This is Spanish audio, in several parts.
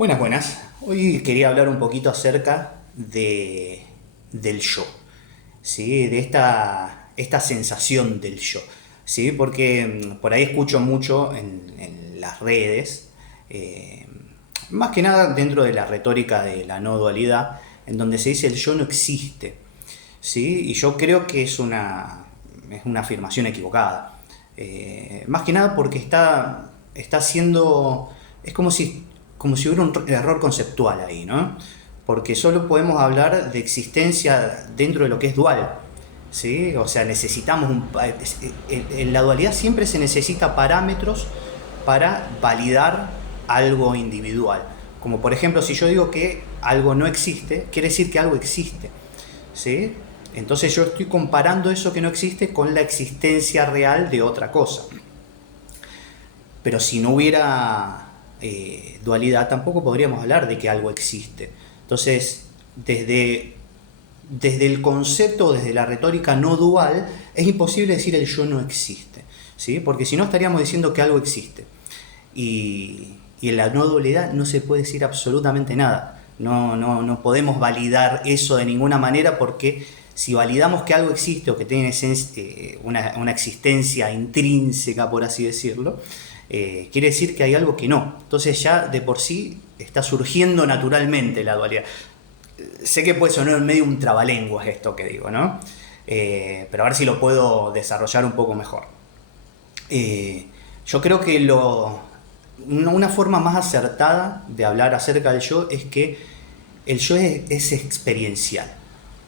Buenas, buenas. Hoy quería hablar un poquito acerca del yo, ¿sí? De esta sensación del yo, ¿sí? Porque por ahí escucho mucho en las redes, eh, más que nada dentro de la retórica de la no dualidad, en donde se dice el yo no existe, ¿sí? Y yo creo que es una afirmación equivocada. Más que nada porque está haciendo, es como si hubiera un error conceptual ahí, ¿no? Porque solo podemos hablar de existencia dentro de lo que es dual, ¿sí? O sea, en la dualidad siempre se necesita parámetros para validar algo individual. Como por ejemplo, si yo digo que algo no existe, quiere decir que algo existe, ¿sí? Entonces yo estoy comparando eso que no existe con la existencia real de otra cosa. Pero si no hubiera dualidad, tampoco podríamos hablar de que algo existe. Entonces, desde el concepto, desde la retórica no dual, es imposible decir el yo no existe, ¿sí? Porque si no estaríamos diciendo que algo existe. Y en la no dualidad no se puede decir absolutamente nada. No podemos validar eso de ninguna manera, porque si validamos que algo existe o que tiene una existencia intrínseca, por así decirlo, quiere decir que hay algo que no. Entonces ya de por sí está surgiendo naturalmente la dualidad. Sé que puede sonar en medio un trabalenguas esto que digo, ¿no? Pero a ver si lo puedo desarrollar un poco mejor. Yo creo que una forma más acertada de hablar acerca del yo es que el yo es experiencial.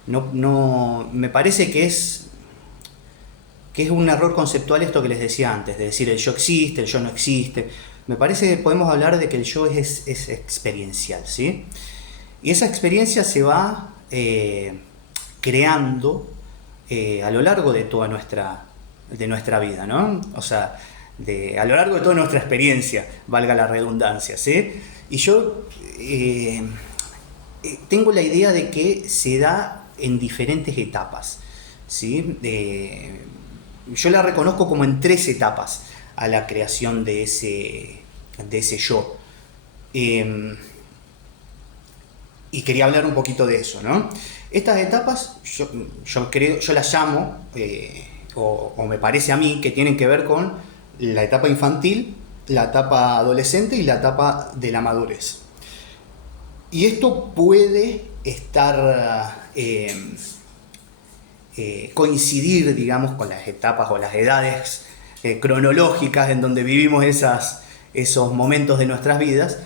Me parece que es un error conceptual esto que les decía antes, de decir el yo existe, el yo no existe. Me parece que podemos hablar de que el yo es experiencial, ¿sí? Y esa experiencia se va creando a lo largo de toda nuestra vida, ¿no? O sea, a lo largo de toda nuestra experiencia, valga la redundancia, ¿sí? Y yo tengo la idea de que se da en diferentes etapas, ¿sí? Yo la reconozco como en 3 etapas a la creación de ese yo. Y quería hablar un poquito de eso, ¿no? Estas etapas yo las llamo, o me parece a mí, que tienen que ver con la etapa infantil, la etapa adolescente y la etapa de la madurez. Y esto puede estar coincidir, digamos, con las etapas o las edades cronológicas en donde vivimos esos momentos de nuestras vidas,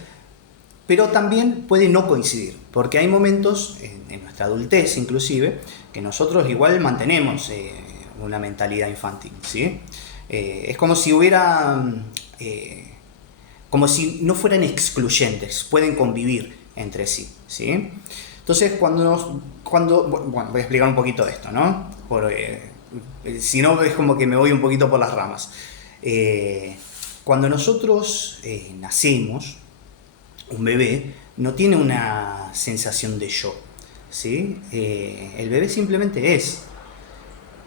pero también puede no coincidir, porque hay momentos, en nuestra adultez inclusive, que nosotros igual mantenemos una mentalidad infantil, ¿sí? Es como si como si no fueran excluyentes, pueden convivir entre sí, ¿sí? Entonces, bueno, voy a explicar un poquito de esto, ¿no? Si no, es como que me voy un poquito por las ramas. Cuando nosotros nacemos, un bebé no tiene una sensación de yo, ¿sí? El bebé simplemente es.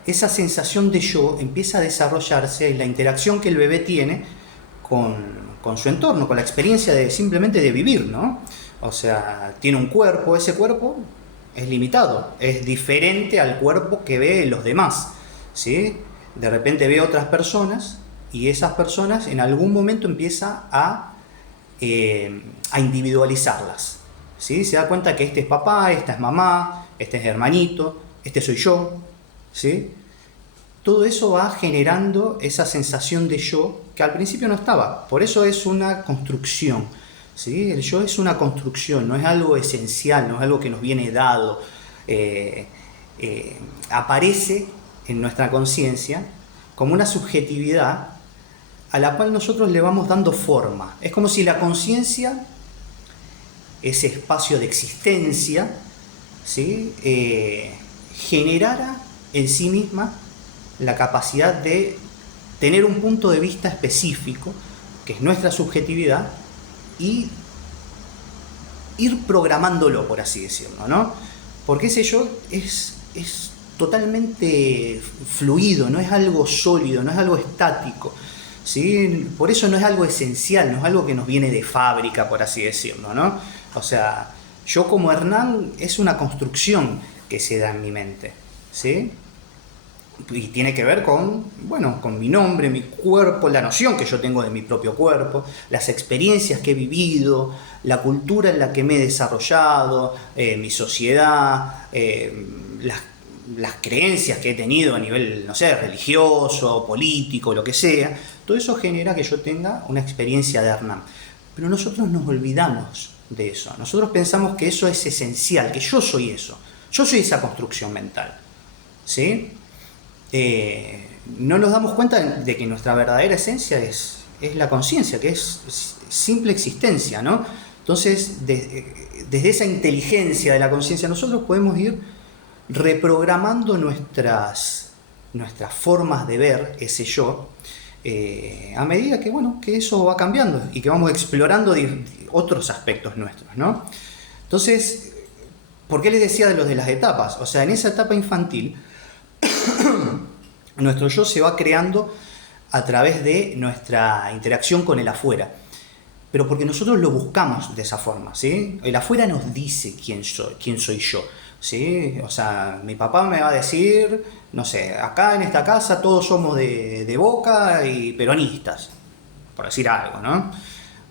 Esa sensación de yo empieza a desarrollarse en la interacción que el bebé tiene con su entorno, con la experiencia simplemente de vivir, ¿no? O sea, tiene un cuerpo, ese cuerpo es limitado, es diferente al cuerpo que ve los demás, ¿sí? De repente ve otras personas y esas personas en algún momento empieza a individualizarlas, ¿sí? Se da cuenta que este es papá, esta es mamá, este es hermanito, este soy yo, ¿sí? Todo eso va generando esa sensación de yo que al principio no estaba. Por eso es una construcción, ¿sí? El yo es una construcción, no es algo esencial, no es algo que nos viene dado. Aparece en nuestra conciencia como una subjetividad a la cual nosotros le vamos dando forma. Es como si la conciencia, ese espacio de existencia, ¿sí? Generara en sí misma la capacidad de tener un punto de vista específico, que es nuestra subjetividad, y ir programándolo, por así decirlo, ¿no? Porque ese yo es totalmente fluido, no es algo sólido, no es algo estático, ¿sí? Por eso no es algo esencial, no es algo que nos viene de fábrica, por así decirlo, ¿no? O sea, yo como Hernán es una construcción que se da en mi mente, ¿sí? Y tiene que ver con, bueno, con mi nombre, mi cuerpo, la noción que yo tengo de mi propio cuerpo, las experiencias que he vivido, la cultura en la que me he desarrollado, mi sociedad, las creencias que he tenido a nivel, no sé, religioso, político, lo que sea. Todo eso genera que yo tenga una experiencia de Hernán. Pero nosotros nos olvidamos de eso. Nosotros pensamos que eso es esencial, que yo soy eso. Yo soy esa construcción mental, ¿sí? No nos damos cuenta de que nuestra verdadera esencia es la conciencia, que es simple existencia, ¿no? Entonces, desde esa inteligencia de la conciencia, nosotros podemos ir reprogramando nuestras formas de ver ese yo, a medida que, bueno, que eso va cambiando y que vamos explorando otros aspectos nuestros, ¿no? Entonces, ¿por qué les decía de los de las etapas? O sea, en esa etapa infantil, nuestro yo se va creando a través de nuestra interacción con el afuera, pero porque nosotros lo buscamos de esa forma, ¿sí? El afuera nos dice quién soy yo, ¿sí? O sea, mi papá me va a decir, no sé, acá en esta casa todos somos de Boca y peronistas, por decir algo, ¿no?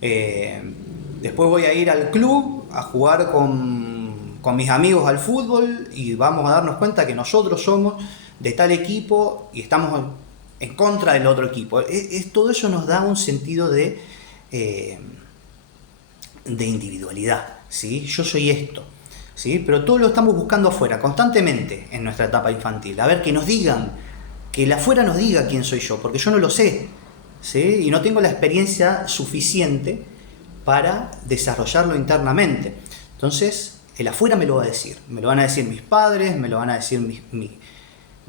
Después voy a ir al club a jugar con mis amigos al fútbol y vamos a darnos cuenta que nosotros somos de tal equipo y estamos en contra del otro equipo. Todo eso nos da un sentido de individualidad, ¿sí? Yo soy esto, ¿sí? Pero todo lo estamos buscando afuera, constantemente en nuestra etapa infantil. A ver, que nos digan, que el afuera nos diga quién soy yo, porque yo no lo sé, ¿sí? Y no tengo la experiencia suficiente para desarrollarlo internamente. Entonces, el afuera me lo va a decir. Me lo van a decir mis padres, me lo van a decir mi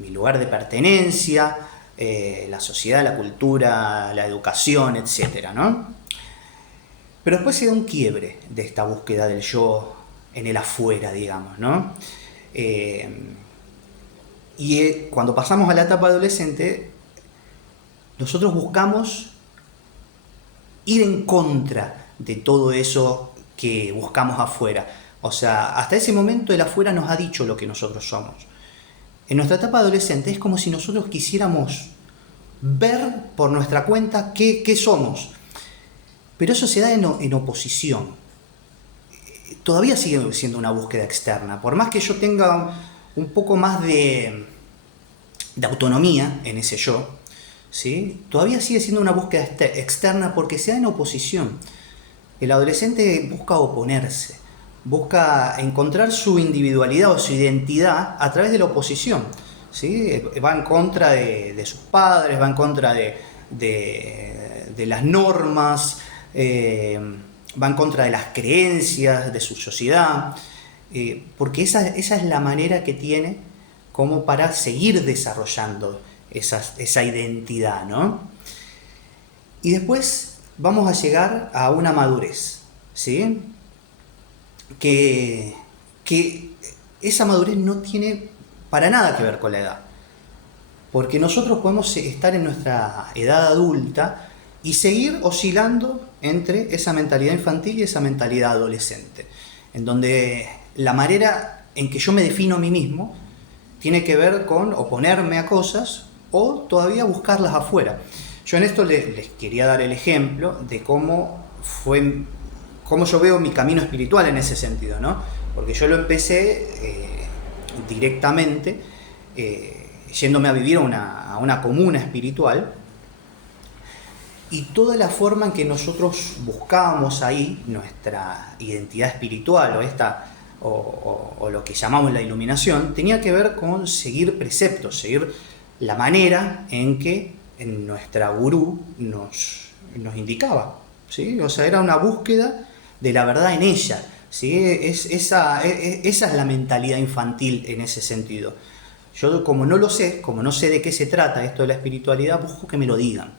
lugar de pertenencia, la sociedad, la cultura, la educación, etcétera, ¿no? Pero después se da un quiebre de esta búsqueda del yo en el afuera, digamos, ¿no? Cuando pasamos a la etapa adolescente, nosotros buscamos ir en contra de todo eso que buscamos afuera. O sea, hasta ese momento el afuera nos ha dicho lo que nosotros somos. En nuestra etapa adolescente es como si nosotros quisiéramos ver por nuestra cuenta qué somos. Pero eso se da en oposición. Todavía sigue siendo una búsqueda externa. Por más que yo tenga un poco más de autonomía en ese yo, ¿sí? Todavía sigue siendo una búsqueda externa porque se da en oposición. El adolescente busca oponerse, busca encontrar su individualidad o su identidad a través de la oposición, ¿sí? Va en contra de sus padres, va en contra de las normas, va en contra de las creencias de su sociedad, porque esa es la manera que tiene como para seguir desarrollando esa identidad, ¿no? Y después vamos a llegar a una madurez, ¿sí? Que esa madurez no tiene para nada que ver con la edad, porque nosotros podemos estar en nuestra edad adulta y seguir oscilando entre esa mentalidad infantil y esa mentalidad adolescente, en donde la manera en que yo me defino a mí mismo tiene que ver con oponerme a cosas o todavía buscarlas afuera. Yo en esto les quería dar el ejemplo de cómo yo veo mi camino espiritual en ese sentido, ¿no? Porque yo lo empecé directamente yéndome a vivir a una comuna espiritual, y toda la forma en que nosotros buscábamos ahí nuestra identidad espiritual o lo que llamamos la iluminación, tenía que ver con seguir preceptos, seguir la manera en que nuestra gurú nos indicaba, ¿sí? O sea, era una búsqueda de la verdad en ella, ¿sí? Esa es la mentalidad infantil en ese sentido. Yo, como no lo sé, como no sé de qué se trata esto de la espiritualidad, busco que me lo digan,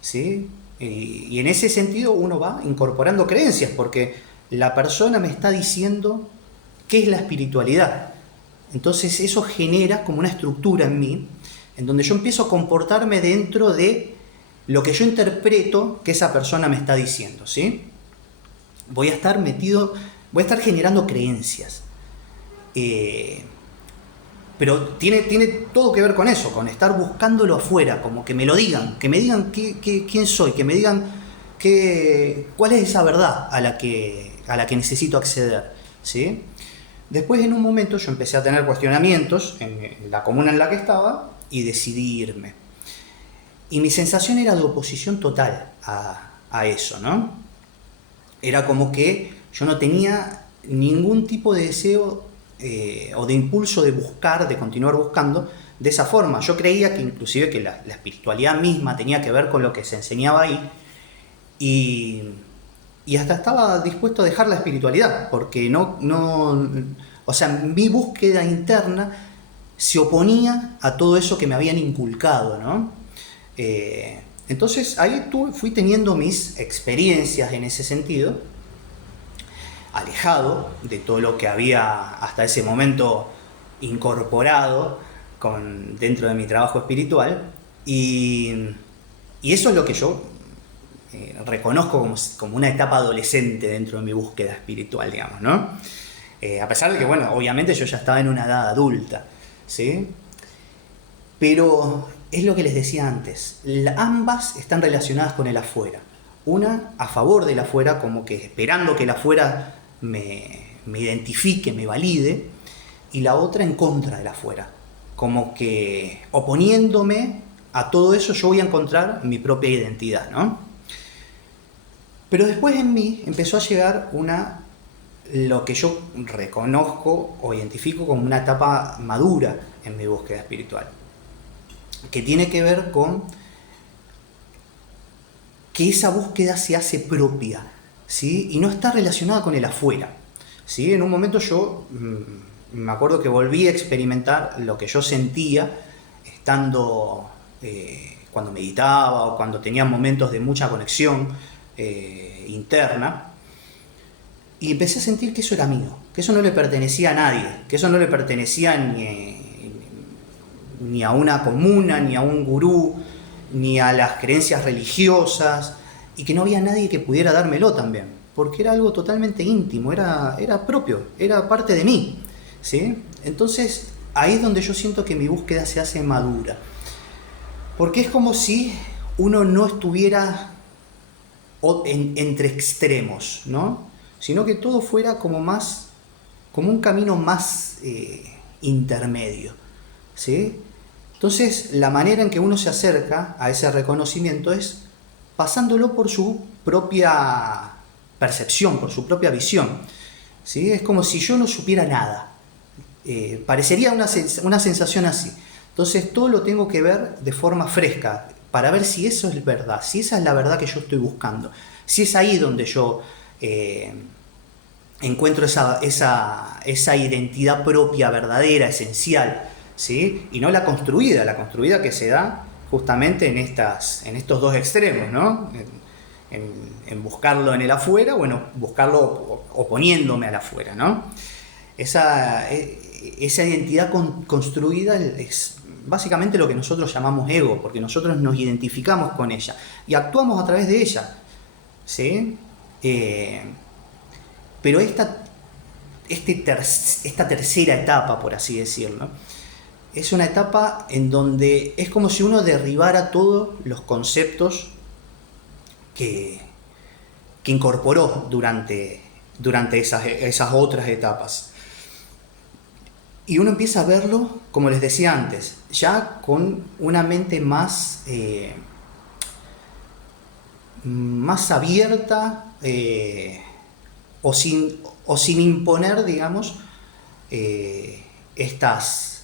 ¿sí? Y en ese sentido uno va incorporando creencias, porque la persona me está diciendo qué es la espiritualidad. Entonces eso genera como una estructura en mí, en donde yo empiezo a comportarme dentro de lo que yo interpreto que esa persona me está diciendo, ¿sí? Voy a estar generando creencias. Pero tiene todo que ver con eso, con estar buscándolo afuera, como que me lo digan, quién soy, que me digan cuál es esa verdad a la que necesito acceder, ¿sí? Después, en un momento, yo empecé a tener cuestionamientos en la comuna en la que estaba y decidí irme. Y mi sensación era de oposición total a eso, ¿no? Era como que yo no tenía ningún tipo de deseo o de impulso de continuar buscando de esa forma. Yo creía que inclusive que la espiritualidad misma tenía que ver con lo que se enseñaba ahí, y hasta estaba dispuesto a dejar la espiritualidad, porque o sea, mi búsqueda interna se oponía a todo eso que me habían inculcado, ¿no? Entonces ahí fui teniendo mis experiencias en ese sentido, alejado de todo lo que había hasta ese momento incorporado dentro de mi trabajo espiritual, y eso es lo que yo reconozco como una etapa adolescente dentro de mi búsqueda espiritual, digamos, ¿no? A pesar de que, bueno, obviamente yo ya estaba en una edad adulta, ¿sí? Pero es lo que les decía antes, ambas están relacionadas con el afuera. Una a favor del afuera, como que esperando que el afuera me identifique, me valide, y la otra en contra del afuera, como que oponiéndome a todo eso yo voy a encontrar mi propia identidad, ¿no? Pero después en mí empezó a llegar lo que yo reconozco o identifico como una etapa madura en mi búsqueda espiritual, que tiene que ver con que esa búsqueda se hace propia, ¿sí? Y no está relacionada con el afuera, ¿sí? En un momento yo me acuerdo que volví a experimentar lo que yo sentía estando cuando meditaba o cuando tenía momentos de mucha conexión interna, y empecé a sentir que eso era mío, que eso no le pertenecía a nadie, que eso no le pertenecía ni a una comuna, ni a un gurú, ni a las creencias religiosas, y que no había nadie que pudiera dármelo también, porque era algo totalmente íntimo, era propio, era parte de mí, ¿sí? Entonces ahí es donde yo siento que mi búsqueda se hace madura, porque es como si uno no estuviera entre extremos, ¿no? Sino que todo fuera como un camino más intermedio, ¿sí? Entonces, la manera en que uno se acerca a ese reconocimiento es pasándolo por su propia percepción, por su propia visión, ¿sí? Es como si yo no supiera nada. Parecería una sensación así. Entonces, todo lo tengo que ver de forma fresca, para ver si eso es verdad, si esa es la verdad que yo estoy buscando, si es ahí donde yo encuentro esa identidad propia, verdadera, esencial, ¿sí? Y no la construida que se da justamente en estos dos extremos, ¿no? En buscarlo en el afuera, bueno, buscarlo oponiéndome al afuera, ¿no? Esa identidad construida es básicamente lo que nosotros llamamos ego, porque nosotros nos identificamos con ella y actuamos a través de ella, ¿sí? Pero esta tercera etapa, por así decirlo, es una etapa en donde es como si uno derribara todos los conceptos que incorporó durante esas otras etapas. Y uno empieza a verlo, como les decía antes, ya con una mente más abierta, o sin imponer, digamos, estas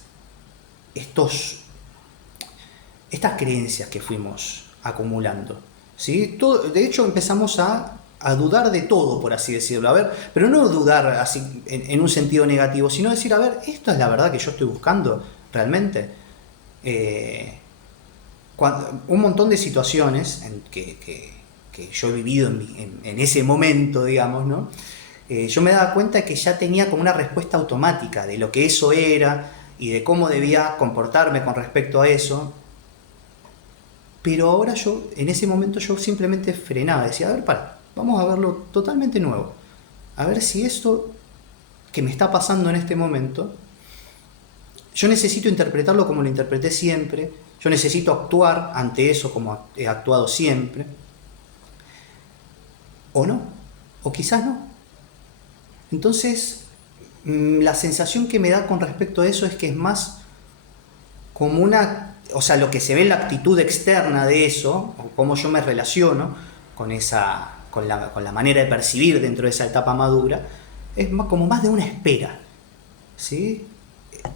creencias que fuimos acumulando, ¿sí? De hecho, empezamos a dudar de todo, por así decirlo. A ver, pero no dudar así en un sentido negativo, sino decir, a ver, ¿esto es la verdad que yo estoy buscando realmente? Un montón de situaciones que yo he vivido en ese momento, digamos, ¿no? Yo me daba cuenta que ya tenía como una respuesta automática de lo que eso era y de cómo debía comportarme con respecto a eso. Pero ahora yo, en ese momento yo simplemente frenaba, decía, a ver, vamos a verlo totalmente nuevo. A ver si esto que me está pasando en este momento, yo necesito interpretarlo como lo interpreté siempre, yo necesito actuar ante eso como he actuado siempre, o no, o quizás no. Entonces, la sensación que me da con respecto a eso es que es más como o sea, lo que se ve en la actitud externa de eso, o cómo yo me relaciono con la manera de percibir dentro de esa etapa madura, es como más de una espera, ¿sí?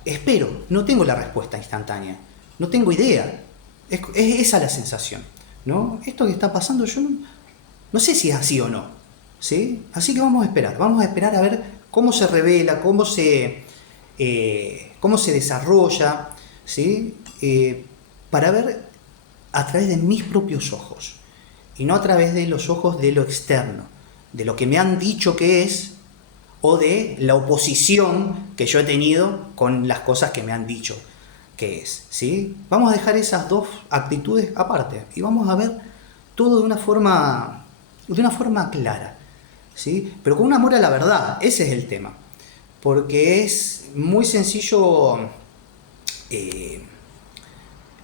Espero, no tengo la respuesta instantánea, no tengo idea, es esa la sensación, ¿no? Esto que está pasando yo no sé si es así o no, ¿sí? Así que vamos a esperar a ver cómo se revela, cómo se desarrolla, ¿sí? Para ver a través de mis propios ojos y no a través de los ojos de lo externo, de lo que me han dicho que es o de la oposición que yo he tenido con las cosas que me han dicho que es, ¿sí? Vamos a dejar esas dos actitudes aparte y vamos a ver todo de una forma clara, ¿sí? Pero con un amor a la verdad, ese es el tema, porque es muy sencillo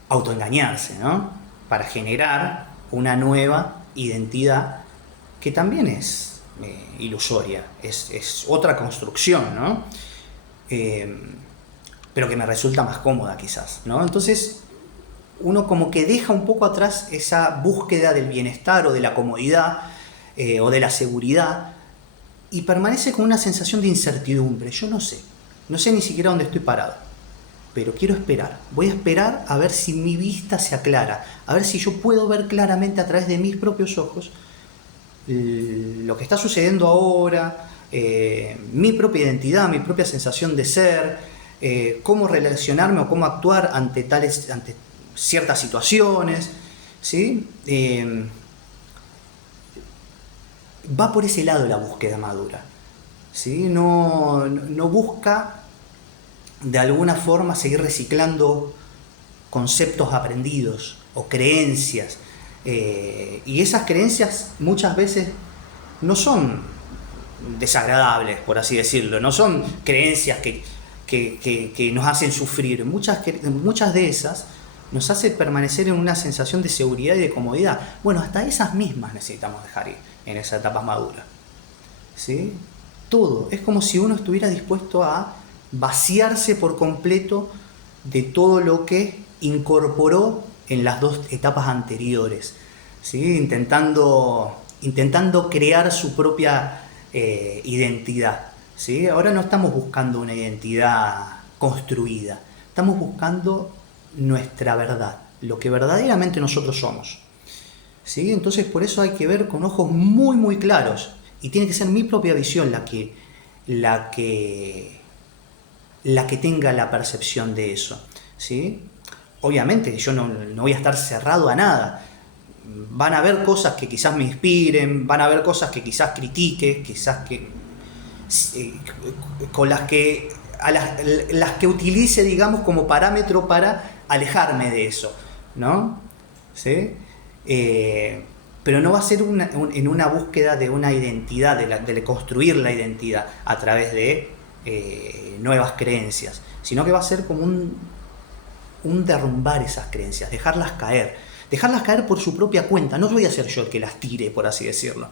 autoengañarse, ¿no? Para generar una nueva identidad que también es ilusoria, es otra construcción, ¿no? Pero que me resulta más cómoda quizás, ¿no? Entonces uno como que deja un poco atrás esa búsqueda del bienestar o de la comodidad o de la seguridad y permanece con una sensación de incertidumbre. Yo no sé ni siquiera dónde estoy parado, pero quiero esperar. Voy a esperar a ver si mi vista se aclara, a ver si yo puedo ver claramente a través de mis propios ojos lo que está sucediendo ahora, mi propia identidad, mi propia sensación de ser, cómo relacionarme o cómo actuar ante ciertas situaciones, ¿sí? Va por ese lado la búsqueda madura, ¿sí? No busca de alguna forma seguir reciclando conceptos aprendidos o creencias, y esas creencias muchas veces no son desagradables, por así decirlo, no son creencias que nos hacen sufrir. Muchas de esas nos hacen permanecer en una sensación de seguridad y de comodidad. Bueno, hasta esas mismas necesitamos dejar ir en esa etapa madura, ¿sí? Todo, es como si uno estuviera dispuesto a vaciarse por completo de todo lo que incorporó en las dos etapas anteriores, ¿sí? Intentando crear su propia identidad, ¿sí? Ahora no estamos buscando una identidad construida, estamos buscando nuestra verdad, lo que verdaderamente nosotros somos, ¿sí? Entonces por eso hay que ver con ojos muy muy claros y tiene que ser mi propia visión la que tenga la percepción de eso, ¿sí? Obviamente yo no voy a estar cerrado a nada. Van a haber cosas que quizás me inspiren, van a haber cosas que quizás critique, quizás con las que utilice, digamos, como parámetro para alejarme de eso, ¿no? ¿Sí? Pero no va a ser en una búsqueda de una identidad, de construir la identidad a través de nuevas creencias, sino que va a ser como un derrumbar esas creencias, dejarlas caer por su propia cuenta. No voy a ser yo el que las tire, por así decirlo,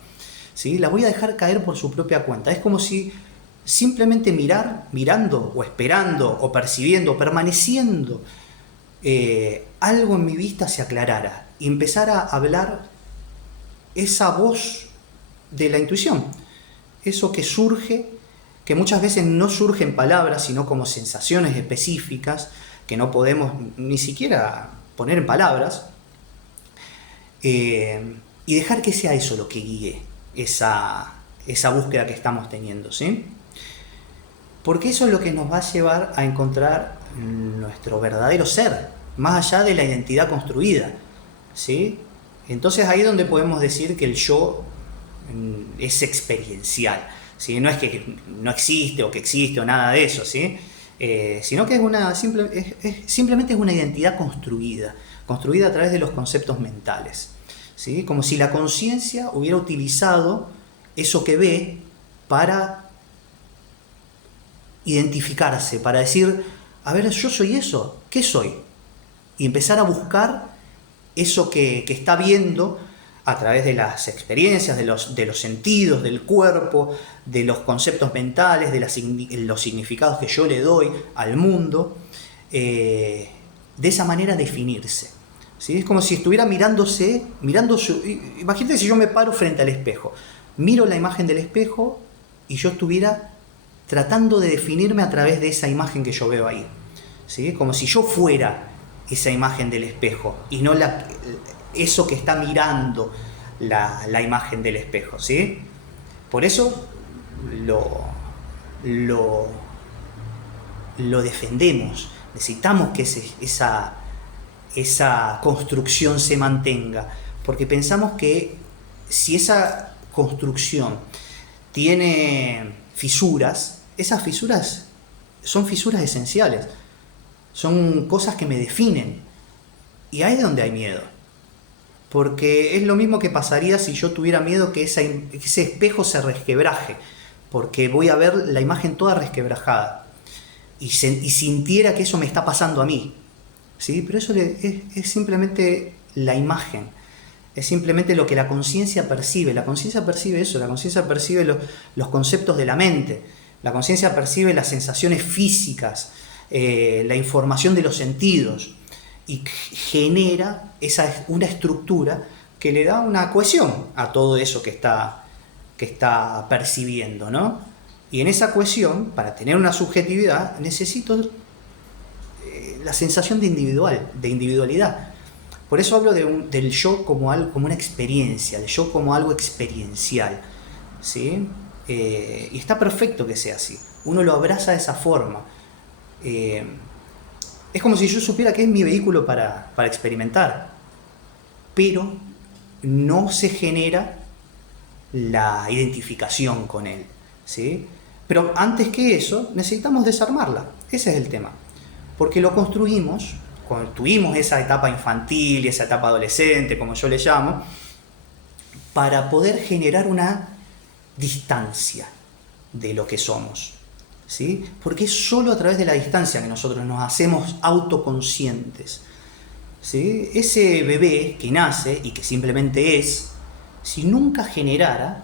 ¿sí? Las voy a dejar caer por su propia cuenta. Es como si simplemente mirando o esperando o percibiendo o permaneciendo algo en mi vista se aclarara y empezara a hablar esa voz de la intuición, eso que surge, que muchas veces no surge en palabras sino como sensaciones específicas que no podemos ni siquiera poner en palabras, y dejar que sea eso lo que guíe esa búsqueda que estamos teniendo, ¿sí? Porque eso es lo que nos va a llevar a encontrar nuestro verdadero ser, más allá de la identidad construida, ¿sí? Entonces ahí es donde podemos decir que el yo es experiencial, ¿sí? No es que no existe o que existe o nada de eso, ¿sí? Sino que simplemente es una identidad construida construida a través de los conceptos mentales, ¿sí? Como si la conciencia hubiera utilizado eso que ve para identificarse, para decir, a ver, yo soy eso, ¿qué soy? Y empezar a buscar eso que está viendo a través de las experiencias, de los sentidos, del cuerpo, de los conceptos mentales, de los significados que yo le doy al mundo, de esa manera definirse. ¿Sí? Es como si estuviera mirando imagínate si yo me paro frente al espejo, miro la imagen del espejo y yo estuviera tratando de definirme a través de esa imagen que yo veo ahí. ¿Sí? Como si yo fuera esa imagen del espejo y no eso que está mirando la imagen del espejo, ¿sí? Por eso lo defendemos. Necesitamos que esa construcción se mantenga, porque pensamos que si esa construcción tiene fisuras, esas fisuras son fisuras esenciales, son cosas que me definen, y ahí es donde hay miedo. Porque es lo mismo que pasaría si yo tuviera miedo que ese espejo se resquebraje, porque voy a ver la imagen toda resquebrajada y sintiera que eso me está pasando a mí, ¿sí? Pero eso es simplemente la imagen, es simplemente lo que la conciencia percibe. La conciencia percibe eso, la conciencia percibe los conceptos de la mente, la conciencia percibe las sensaciones físicas, la información de los sentidos, y genera una estructura que le da una cohesión a todo eso que está percibiendo, ¿no? Y en esa cohesión, para tener una subjetividad, necesito la sensación de individualidad. Por eso hablo del yo como una experiencia, del yo como algo experiencial, ¿sí? Y está perfecto que sea así. Uno lo abraza de esa forma. Es como si yo supiera que es mi vehículo para experimentar, pero no se genera la identificación con él, ¿sí? Pero antes que eso, necesitamos desarmarla. Ese es el tema. Porque lo construimos, cuando tuvimos esa etapa infantil y esa etapa adolescente, como yo le llamo, para poder generar una distancia de lo que somos, ¿sí? Porque es solo a través de la distancia que nosotros nos hacemos autoconscientes, ¿sí? Ese bebé que nace y que simplemente es, si nunca generara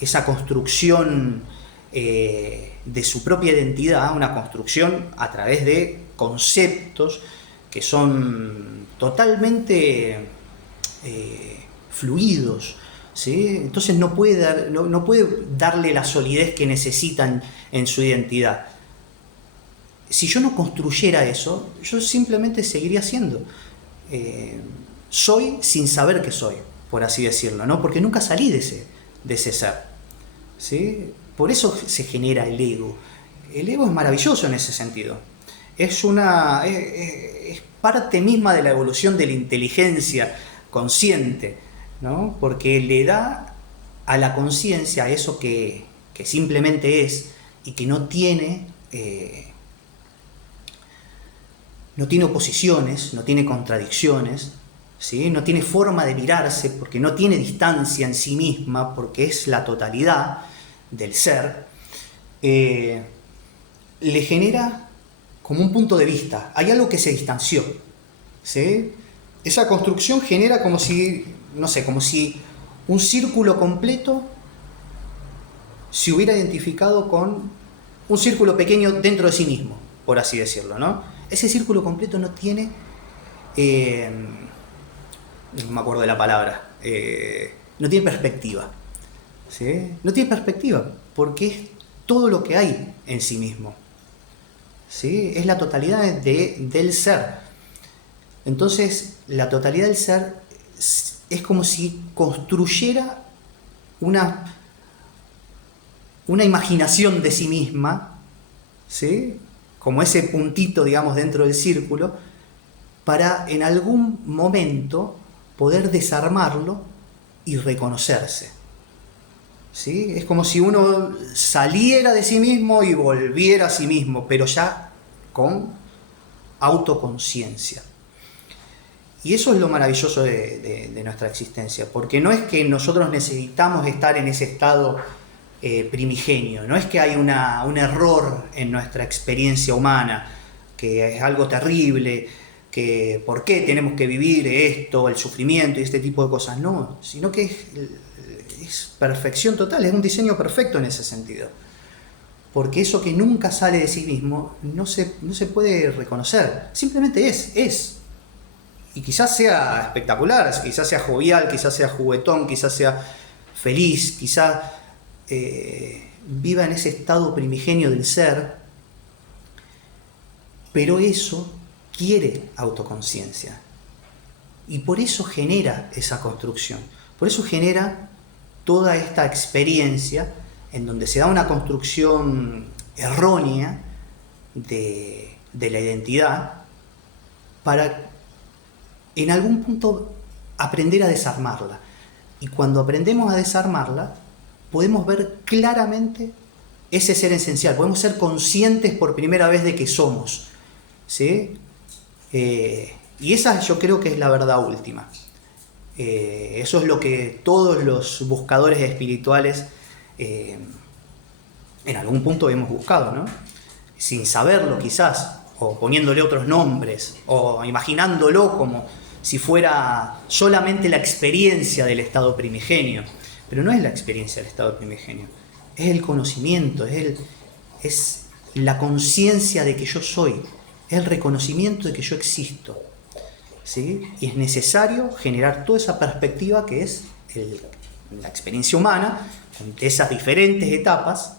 esa construcción de su propia identidad, una construcción a través de conceptos que son totalmente fluidos, ¿sí? Entonces no puede darle la solidez que necesitan en su identidad. Si yo no construyera eso, yo simplemente seguiría siendo. Soy sin saber que soy, por así decirlo, ¿no? Porque nunca salí de ese ser, ¿sí? Por eso se genera el ego. El ego es maravilloso en ese sentido. Es parte misma de la evolución de la inteligencia consciente, ¿no? Porque le da a la conciencia eso que simplemente es y que no tiene oposiciones, no tiene contradicciones, ¿sí? No tiene forma de mirarse porque no tiene distancia en sí misma, porque es la totalidad del ser. Le genera como un punto de vista, hay algo que se distanció, ¿sí? Esa construcción genera como si un círculo completo se hubiera identificado con un círculo pequeño dentro de sí mismo, por así decirlo, ¿no? Ese círculo completo no tiene, no me acuerdo de la palabra, no tiene perspectiva, ¿sí? No tiene perspectiva porque es todo lo que hay en sí mismo, ¿sí? Es la totalidad del ser. Entonces, la totalidad del ser es como si construyera una imaginación de sí misma, ¿sí? Como ese puntito, digamos, dentro del círculo, para en algún momento poder desarmarlo y reconocerse, ¿sí? Es como si uno saliera de sí mismo y volviera a sí mismo, pero ya con autoconciencia. Y eso es lo maravilloso de nuestra existencia, porque no es que nosotros necesitamos estar en ese estado primigenio, no es que hay un error en nuestra experiencia humana, que es algo terrible, que por qué tenemos que vivir esto, el sufrimiento y este tipo de cosas, no, sino que es perfección total, es un diseño perfecto en ese sentido. Porque eso que nunca sale de sí mismo no se puede reconocer, simplemente es. Y quizás sea espectacular, quizás sea jovial, quizás sea juguetón, quizás sea feliz, quizás viva en ese estado primigenio del ser, pero eso quiere autoconciencia. Y por eso genera esa construcción, por eso genera toda esta experiencia en donde se da una construcción errónea de la identidad para en algún punto aprender a desarmarla. Y cuando aprendemos a desarmarla, podemos ver claramente ese ser esencial, podemos ser conscientes por primera vez de que somos, ¿sí? Y esa yo creo que es la verdad última. Eso es lo que todos los buscadores espirituales en algún punto hemos buscado, ¿no? Sin saberlo quizás, o poniéndole otros nombres, o imaginándolo como si fuera solamente la experiencia del estado primigenio. Pero no es la experiencia del estado primigenio, es el conocimiento, es la conciencia de que yo soy, es el reconocimiento de que yo existo, ¿sí? Y es necesario generar toda esa perspectiva que es la experiencia humana, con esas diferentes etapas,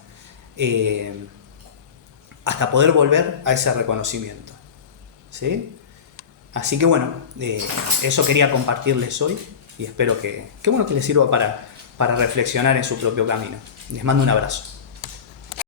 hasta poder volver a ese reconocimiento, ¿sí? Así que bueno, eso quería compartirles hoy y espero que les sirva para reflexionar en su propio camino. Les mando un abrazo.